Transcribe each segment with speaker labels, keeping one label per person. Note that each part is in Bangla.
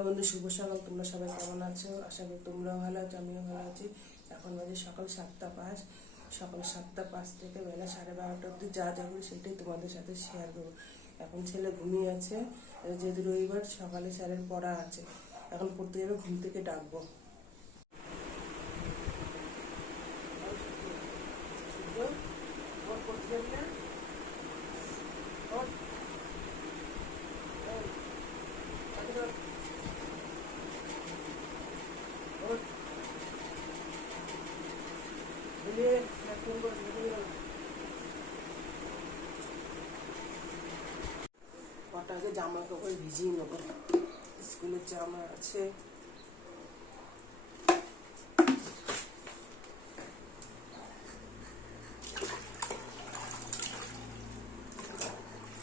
Speaker 1: হ্যালো বন্ধু, শুভ সকাল। তোমরা সবাই কেমন আছো? আশা করি তোমরাও ভালো আছো, আমিও ভালো আছি। এখন বাজে সকাল সাতটা পাঁচ। সকাল সাতটা পাঁচ থেকে বেলা সাড়ে বারোটা অবধি যা যা করি সেটাই তোমাদের সাথে শেয়ার করব। এখন ছেলে ঘুমিয়ে আছে, যেহেতু রবিবার, সকালে স্যারের পড়া আছে। এখন পড়তে যাবে, ঘুম থেকে ডাকবো। পড়তে যাবি? ওর? এই, তাকে ধর। ওর। বেরিয়ে না, ফোন করছি, বেরিয়ে গেল। কটা আগে জামা কাপড় ভিজিয়ে নেব। স্কুলের জামা আছে।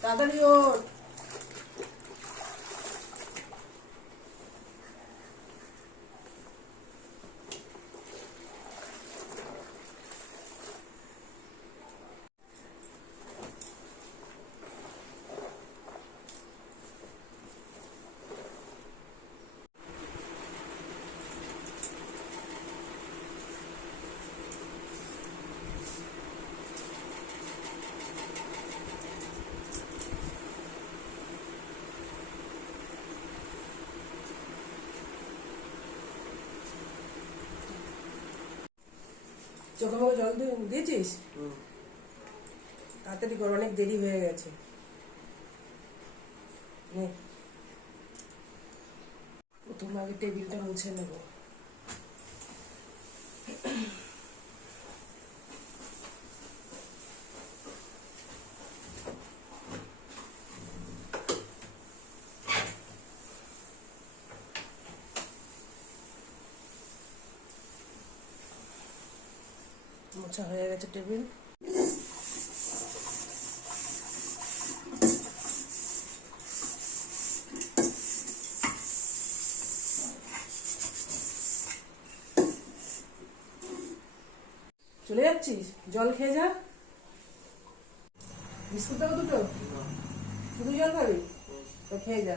Speaker 1: তাড়াতাড়ি ওঠ। চোখে মুখে জল দিয়ে- দিয়েছিস? তাড়াতাড়ি কর অনেক দেরি হয়ে গেছে। প্রথমে আগে টেবিলটা মুছে নেব। মোছা হয়ে গেছে টেবিল। চলে যাচ্ছিস? জল খেয়ে যা। বিস্কুট দেবো দুটো। শুধু জল খাবি? তো খেয়ে যা।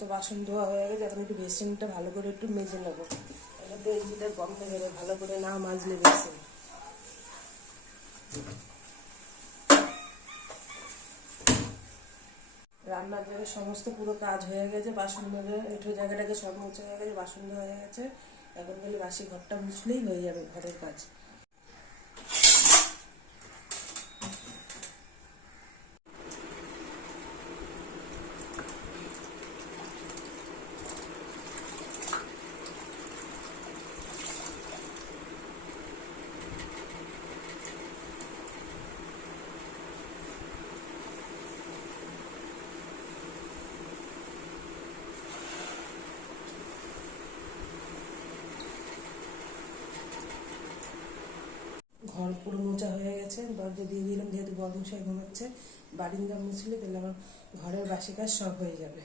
Speaker 1: সমস্ত বাসন ধোয়া হয়ে গেছে, এখন একটু বেসিনটা ভালো করে একটু মেজে নেব। বেঞ্চিটা গন্ধ বেরো ভালো করে না মাজলে বেসিন। রান্নার জায়গায় সমস্ত পুরো কাজ হয়ে গেছে, বাসন ধরে এঠো জায়গাটাকে সব মুছে হয়ে গেছে, বাসন ধোয়া হয়ে গেছে। এখন খালি বাসি ঘরটা মুছলেই হয়ে যাবে ঘরের কাজ ঘর পুরো মোচা হয়ে গেছে। দরজা দিয়ে দিলাম, যেহেতু বদমশাই ঘুমাচ্ছে। বারিন্দা মুছলে তাহলে আমার ঘরের বাসি কাজ সব হয়ে যাবে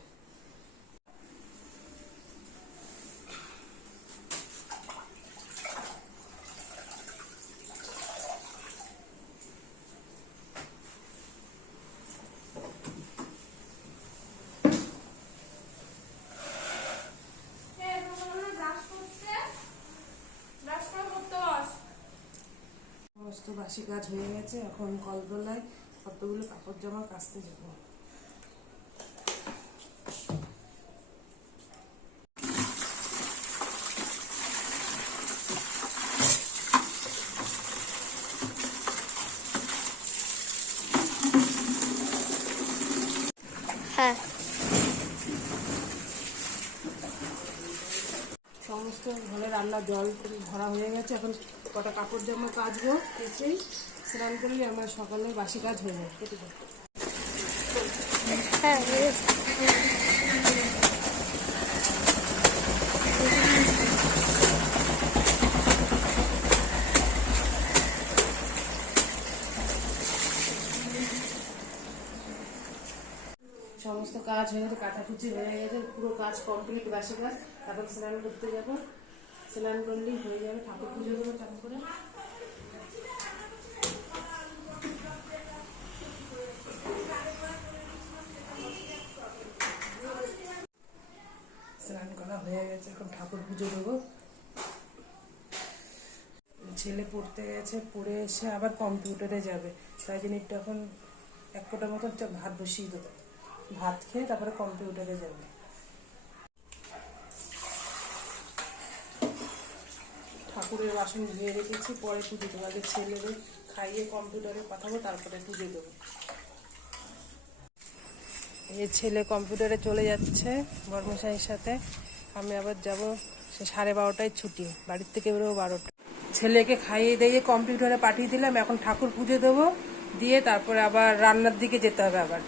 Speaker 1: সমস্ত বাসি কাজ হয়ে গেছে এখন কলতলায় কতগুলো কাপড় জামা কাচতে যাব।
Speaker 2: হ্যাঁ।
Speaker 1: সমস্ত ঘরে রান্না জল করে ভরা হয়ে গেছে এখন কটা কাপড় জামা কাচবো কেচেই স্নান করলে আমার সকালে বাসি কাজ হয়ে যাবে
Speaker 2: হ্যাঁ।
Speaker 1: সমস্ত কাজ হয়ে গেছে কাটাকুচি হয়ে গেছে পুরো কাজ কমপ্লিট বাসি কাজ এখন স্নান করতে যাব স্নান করলেই হয়ে যাবে, ঠাকুর পুজো দেবো চান করে। স্নান করা হয়ে গেছে, এখন ঠাকুর পুজো দেবো। ছেলে পড়তে গেছে, পড়ে এসে আবার কম্পিউটারে যাবে। তাই জন্য একটু এখন এক কোটার মতন ভাত বসিয়ে দেবো। ভাত খেয়ে তারপরে কম্পিউটারে যাবে। ঠাকুরের বাসন ধুয়ে রেখেছি, পরে পুজো দেবো আগে ছেলেদের খাইয়ে কম্পিউটারে পাঠাবো, তারপরে পুজো দেবো। এই ছেলে কম্পিউটারে চলে যাচ্ছে বর্মশাইয়ের সাথে, আমি আবার যাব সে সাড়ে বারোটায় ছুটি, বাড়ির থেকে বেরোবো বারোটা। ছেলেকে খাইয়ে দিয়ে কম্পিউটারে পাঠিয়ে দিলাম, এখন ঠাকুর পুজো দেবো, দিয়ে তারপরে আবার রান্নার দিকে যেতে হবে আবার।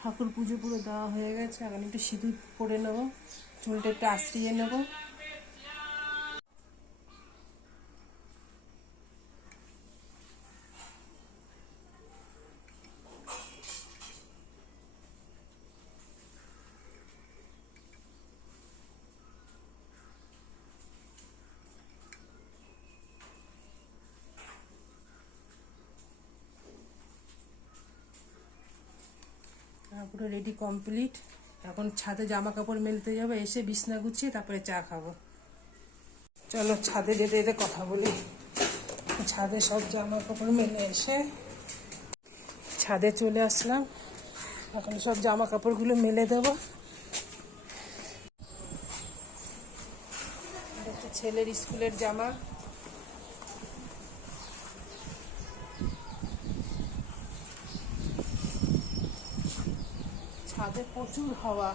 Speaker 1: ঠাকুর পুজো পুরো দেওয়া হয়ে গেছে, এখন একটু সিঁদুর পরে নেব, চুলটা একটু আশ্রিয়ে নেব। পুরো রেডি কমপ্লিট এখন ছাদে জামা কাপড় মেলতে যাব, এসে বিছনা গুছিয়ে তারপরে চা খাব। চলো ছাদে যেতে যেতে কথা বলি। ছাদে সব জামা কাপড় মেলে এসে ছাদে চলে আসলাম। এখন সব জামা কাপড়গুলো মেলে দেবো। ছেলের স্কুলের জামা। ছাদে প্রচুর হাওয়া।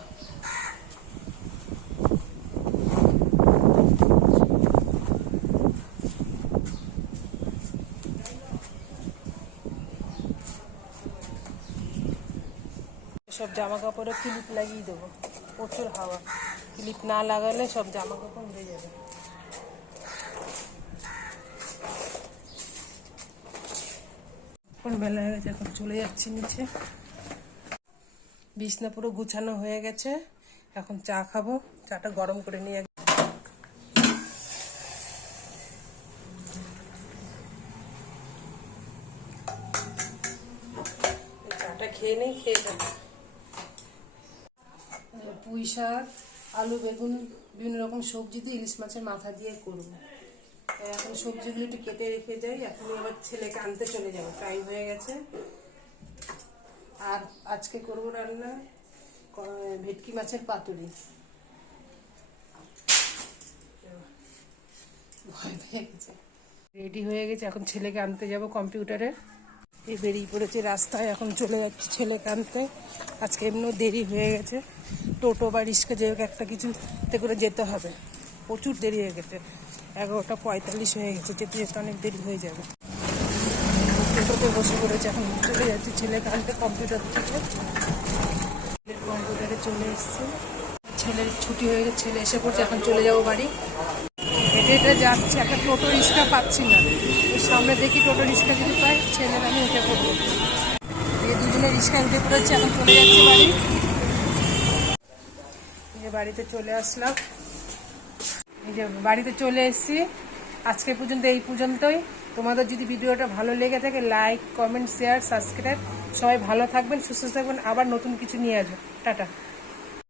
Speaker 1: সব জামা কাপড়ে ক্লিপ লাগিয়ে দেবো। প্রচুর হাওয়া। ক্লিপ না লাগালে সব জামা কাপড় উড়ে যাবে। এখন বেলা হয়ে গেছে, এখন চলে যাচ্ছি নিচে। বিছনা পুরো গুছানো হয়ে গেছে। এখন চা খাব। চাটা গরম করে নিয়ে চাটা খেয়ে নেই, খেয়ে যাব। পুঁই শাক, আলু, বেগুন, বিভিন্ন রকম সবজি দিয়ে ইলিশ মাছের মাথা দিয়ে করব। এখন সবজিগুলো একটু কেটে রেখে যাই। এখন আবার ছেলেকে আনতে চলে যাব। টাইম হয়ে গেছে। আর আজকে করব রান্না ভেটকি মাছের পাতুরি। ভয় পেয়ে গেছে। রেডি হয়ে গেছে এখন ছেলেকে আনতে যাব কম্পিউটারে। এই বেরিয়ে পড়েছে রাস্তায় এখন চলে যাচ্ছে ছেলেকে আনতে। আজকে এমনিও দেরি হয়ে গেছে। টোটো বা রিক্সা যে একটা কিছুতে করে যেতে হবে। প্রচুর দেরি হয়ে গেছে। এগারোটা পঁয়তাল্লিশ হয়ে গেছে যেতে যেতে অনেক দেরি হয়ে যাবে। টোটোতে বসে পড়েছে, এখন চলে যাচ্ছে ছেলে কালকে কম্পিউটার থেকে। কম্পিউটারে চলে এসছে। ছেলের ছুটি হয়ে গেছে, ছেলে এসে পড়ছে, এখন চলে যাব বাড়ি। হেঁটে হেঁটে যাচ্ছে, একটা টোটো রিক্সা পাচ্ছি না। ওই সামনে দেখি টোটো রিক্সা যদি পাই, ছেলের আমি উঠে পড়ব। এই দুজনে রিক্সা উঠে পড়েছে, এখন চলে যাচ্ছে বাড়ি। বাড়িতে চলে আসলাম। বাড়িতে চলে এসেছি। আজকে পর্যন্ত এই পর্যন্তই। তোমাদের যদি ভিডিওটা ভালো লেগে থাকে লাইক কমেন্ট শেয়ার সাবস্ক্রাইব সবাই ভালো থাকবেন, সুস্থ থাকবেন। আবার নতুন কিছু নিয়ে আসব। টাটা।